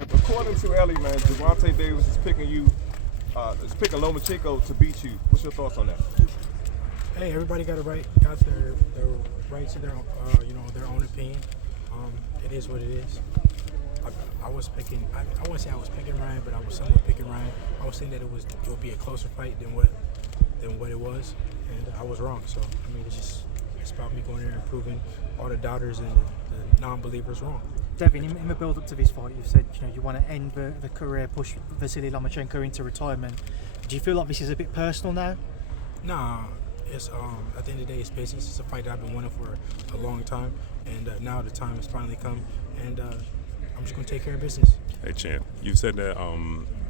According to Ellie, man, Devontae Davis is picking Lomachenko to beat you. What's your thoughts on that? Hey, everybody got their right to their their own opinion. It is what it is. I was picking. I wouldn't say I was picking Ryan, but I was somewhat picking Ryan. I was saying that it would be a closer fight than what it was, and I was wrong. So I mean, it's about me going there and proving all the doubters and the non-believers wrong. Devin, in the build-up to this fight, you've said you want to end the career, push Vasily Lomachenko into retirement. Do you feel like this is a bit personal now? Nah, it's at the end of the day, it's business. It's a fight that I've been wanting for a long time, and now the time has finally come, and I'm just gonna take care of business. Hey, champ, you said that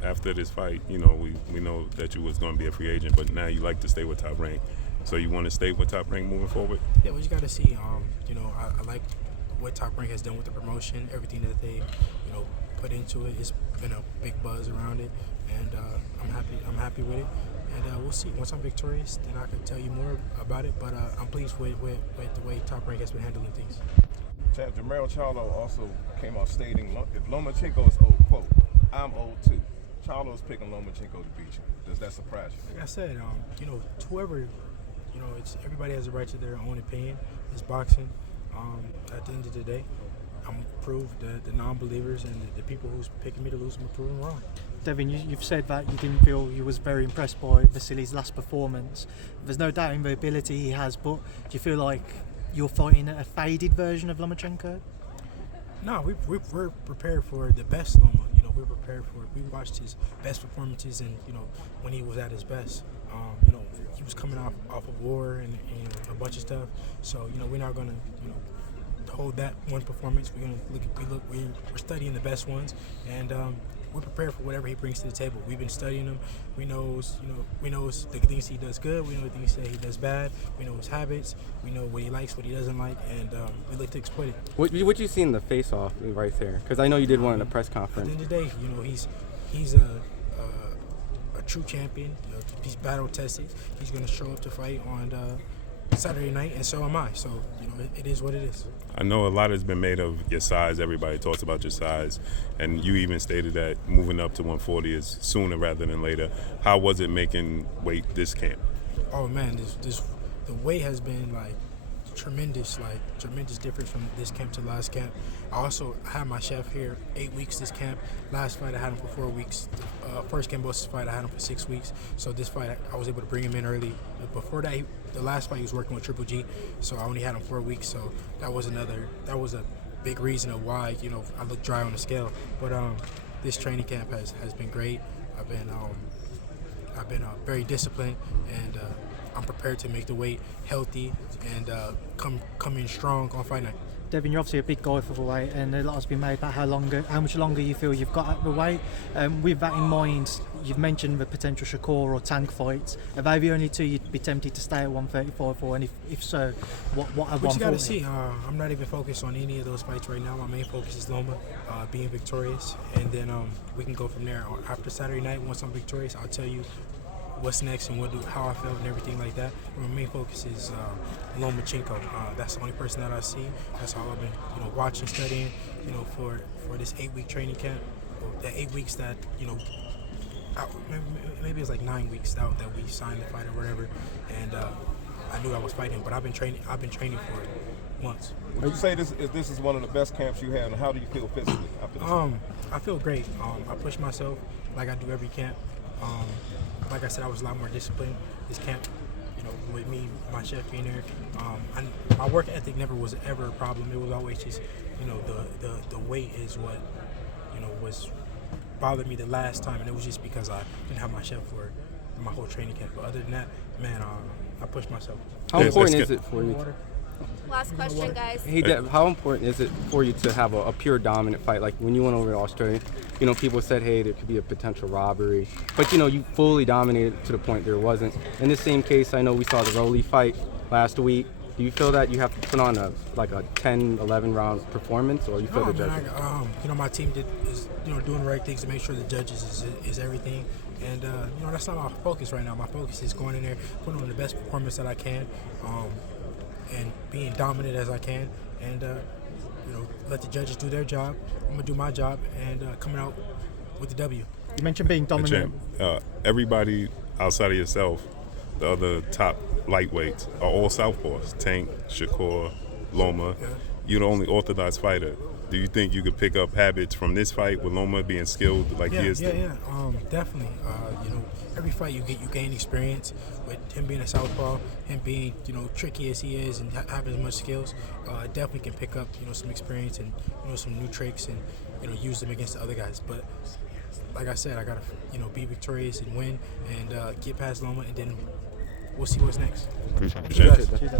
after this fight, we know that you was gonna be a free agent, but now you like to stay with Top Rank. So you want to stay with Top Rank moving forward? Yeah, we just got to see. I like what Top Rank has done with the promotion, everything that they, put into it. It's been a big buzz around it, and I'm happy with it. And we'll see. Once I'm victorious, then I can tell you more about it. But I'm pleased with the way Top Rank has been handling things. Champ, Jermell Charlo also came out stating, if Lomachenko is old, quote, I'm old too. Charlo's picking Lomachenko to beat you. Does that surprise you? Like I said, whoever, everybody has a right to their own opinion. It's boxing. At the end of the day, I'm proved the non-believers and the people who's picking me to lose, I'm proving wrong. Devin, you've said that you didn't feel you was very impressed by Vasily's last performance. There's no doubting the ability he has, but do you feel like you're fighting a faded version of Lomachenko? No, we're prepared for the best Loma. We're prepared for it. We watched his best performances, and when he was at his best. He was coming off of war and a bunch of stuff. So we're not gonna hold that one performance. We're gonna we're studying the best ones, and we're prepared for whatever he brings to the table. We've been studying him. We know the things he does good. We know the things that he does bad. We know his habits. We know what he likes, what he doesn't like, and we like to exploit it. What you see in the face-off right there? Because I know you did one in a press conference. At the end of the day, he's a true champion. He's battle tested. He's going to show up to fight on Saturday night, and so am I. So it is what it is. I know a lot has been made of your size. Everybody talks about your size, and you even stated that moving up to 140 is sooner rather than later. How was it making weight this camp? Oh man, the weight has been tremendous difference from this camp to last camp. I also had my chef here 8 weeks this camp. Last fight I had him for 4 weeks. First Cambosis fight I had him for 6 weeks. So this fight I was able to bring him in early. Before that, the last fight he was working with Triple G, so I only had him 4 weeks. So that was a big reason of why I look dry on the scale. But this training camp has been great. I've been very disciplined, and I'm prepared to make the weight healthy and come in strong on fight night. Devin, you're obviously a big guy for the weight, and a lot has been made about how much longer you feel you've got at the weight. With that in mind, you've mentioned the potential Shakur or Tank fights. Are they the only two you'd be tempted to stay at 135 for? And if so, what are 140? But you got to see. I'm not even focused on any of those fights right now. My main focus is Loma, being victorious, and then we can go from there. After Saturday night, once I'm victorious, I'll tell you what's next and how I felt and everything like that. My main focus is Lomachenko. That's the only person that I see. That's all I've been watching, studying, for this 8-week training camp. The 8 weeks that maybe it's like 9 weeks that we signed the fight or whatever, and I knew I was fighting, but I've been training for months. Would you say this is one of the best camps you had, and how do you feel physically after this? I feel great. I push myself like I do every camp. Like I said, I was a lot more disciplined this camp. With me, my chef being there, my work ethic never was ever a problem. It was always just, the weight is what, was bothered me the last time, and it was just because I didn't have my chef for my whole training camp. But other than that, man, I pushed myself. How important is it for you? Last question, guys. Hey, Deb, how important is it for you to have a pure dominant fight? Like when you went over to Australia, people said, hey, there could be a potential robbery. But, you fully dominated to the point there wasn't. In this same case, I know we saw the Rolly fight last week. Do you feel that you have to put on a 10, 11 round performance, or you feel the judges? My team is doing the right things to make sure the judges is everything. And, that's not my focus right now. My focus is going in there, putting on the best performance that I can. And being dominant as I can, and let the judges do their job. I'm gonna do my job and coming out with the W. You mentioned being dominant. Champ, everybody outside of yourself, the other top lightweights are all southpaws. Tank, Shakur, Loma. Yeah. You're the only orthodox fighter. Do you think you could pick up habits from this fight with Loma being skilled like he is? Yeah. Definitely. Every fight you gain experience. With him being a southpaw, him being tricky as he is and having as much skills, definitely can pick up some experience and some new tricks and use them against the other guys. But like I said, I gotta be victorious and win and get past Loma, and then we'll see what's next. Appreciate it. Thank you guys.